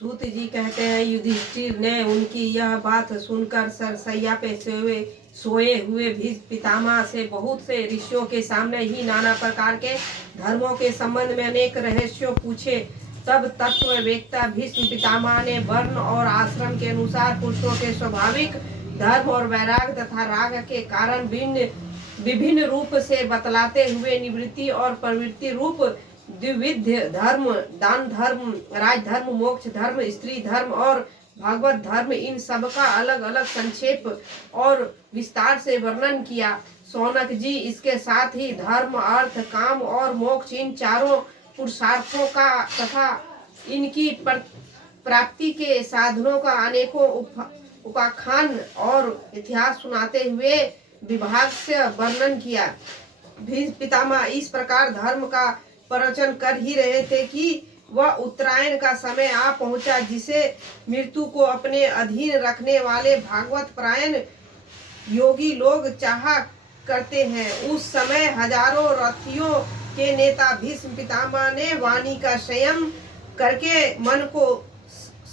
सूत जी कहते हैं, युधिष्ठिर ने उनकी यह बात सुनकर सरसैया पे सोए हुए भीष्म पितामह से बहुत से ऋषियों के सामने ही नाना प्रकार के धर्मों के संबंध में अनेक रहस्यों पूछे। तब तत्ववेत्ता भीष्म पितामह ने वर्ण और आश्रम के अनुसार पुरुषों के स्वाभाविक धर्म और वैराग तथा राग के कारण विभिन्न रूप से बतलाते हुए निवृत्ति और प्रवृत्ति रूप द्विविध धर्म, दान धर्म, राज धर्म, मोक्ष धर्म, स्त्री धर्म और भागवत धर्म, इन सब का अलग अलग संक्षेप और विस्तार से वर्णन किया। सौनक जी इसके साथ ही धर्म, अर्थ, काम और मोक्ष, इन चारों पुरुषार्थों का तथा इनकी प्राप्ति के साधनों का अनेकों उपाख्यान और इतिहास सुनाते हुए विभाग से वर्णन किया। भीष्म पितामह इस प्रकार धर्म का प्रवचन कर ही रहे थे कि वह उत्तरायण का समय आ पहुंचा, जिसे मृत्यु को अपने अधीन रखने वाले भागवत परायण योगी लोग चाहा करते हैं। उस समय हजारों रथियों के नेता भीष्म पितामह ने वाणी का संयम करके मन को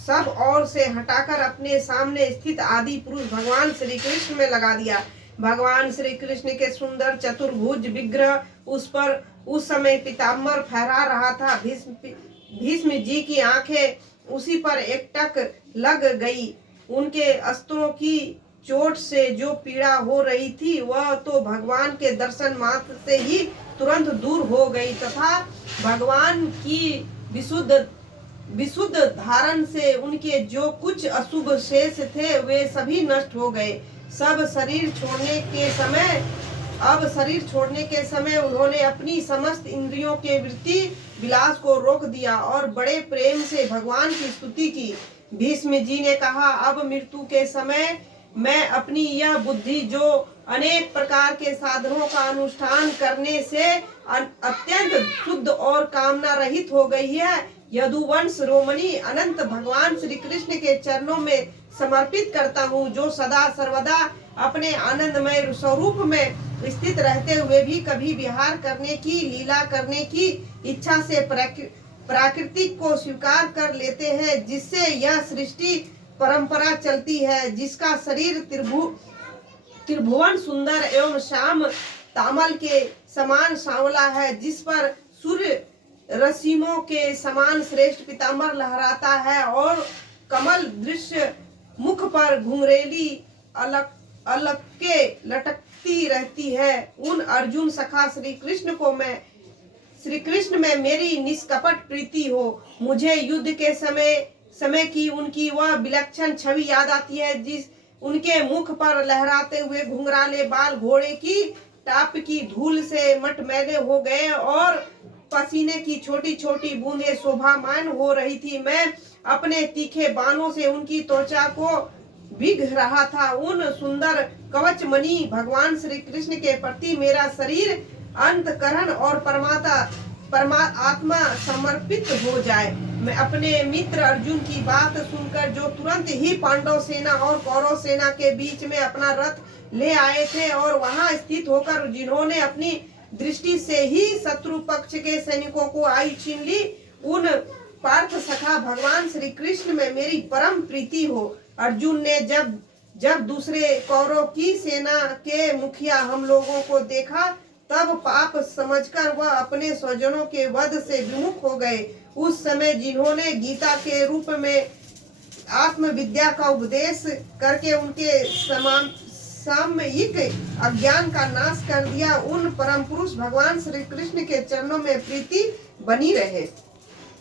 सब ओर से हटाकर अपने सामने स्थित आदि पुरुष भगवान श्री कृष्ण में लगा दिया। भगवान श्री कृष्ण के सुंदर चतुर्भुज विग्रह उस पर उस समय पीताम्बर फहरा रहा था। भीष्म जी की आंखें उसी पर एकटक लग गई। उनके अस्त्रों की चोट से जो पीड़ा हो रही थी वह तो भगवान के दर्शन मात्र से ही तुरंत दूर हो गई तथा भगवान की विशुद्ध धारण से उनके जो कुछ अशुभ शेष थे वे सभी नष्ट हो गए। अब शरीर छोड़ने के समय उन्होंने अपनी समस्त इंद्रियों के वृत्ति विलास को रोक दिया और बड़े प्रेम से भगवान की स्तुति की। भीष्म जी ने कहा, अब मृत्यु के समय मैं अपनी यह बुद्धि जो अनेक प्रकार के साधनों का अनुष्ठान करने से अत्यंत शुद्ध और कामना रहित हो गई है, यदुवंश रोमणी अनंत भगवान श्री कृष्ण के चरणों में समर्पित करता हूँ, जो सदा सर्वदा अपने आनंदमय स्वरूप में स्थित रहते हुए भी कभी विहार करने की, लीला करने की इच्छा से प्राकृतिक को स्वीकार कर लेते हैं, जिससे यह सृष्टि परंपरा चलती है, जिसका शरीर त्रिभुवन सुंदर एवं श्याम तामल के समान सांवला है, जिस पर सूर्य रश्मियों के समान श्रेष्ठ पीताम्बर लहराता है और कमल दृश्य मुख पर घुंघरेली अलके लटकती रहती है। उन अर्जुन सखा श्री कृष्ण में मेरी निष्कपट प्रीति हो। मुझे युद्ध के समय की उनकी वह विलक्षण छवि याद आती है, जिस उनके मुख पर लहराते हुए घुंघराले बाल घोड़े की टाप की धूल से मटमैले हो गए और पसीने की छोटी छोटी बूंदें शोभामान हो रही थी। मैं अपने तीखे बाणों से उनकी त्वचा को बिग रहा था। उन सुंदर कवच मणि भगवान श्री कृष्ण के प्रति मेरा शरीर, अंतकरण और परमात्मा समर्पित हो जाए। मैं अपने मित्र अर्जुन की बात सुनकर, जो तुरंत ही पांडव सेना और कौरव सेना के बीच में अपना रथ ले आए थे और वहां स्थित होकर जिन्होंने अपनी दृष्टि से ही शत्रु पक्ष के सैनिकों को आयु छीन ली, उन पार्थ सखा भगवान श्री कृष्ण में मेरी परम प्रीति हो। अर्जुन ने जब दूसरे कौरव की सेना के मुखिया हम लोगों को देखा, तब पाप समझकर वह अपने स्वजनों के वध से विमुख हो गए। उस समय जिन्होंने गीता के रूप में आत्मविद्या का उपदेश करके उनके सामयिक अज्ञान का नाश कर दिया, उन परम पुरुष भगवान श्री कृष्ण के चरणों में प्रीति बनी रहे।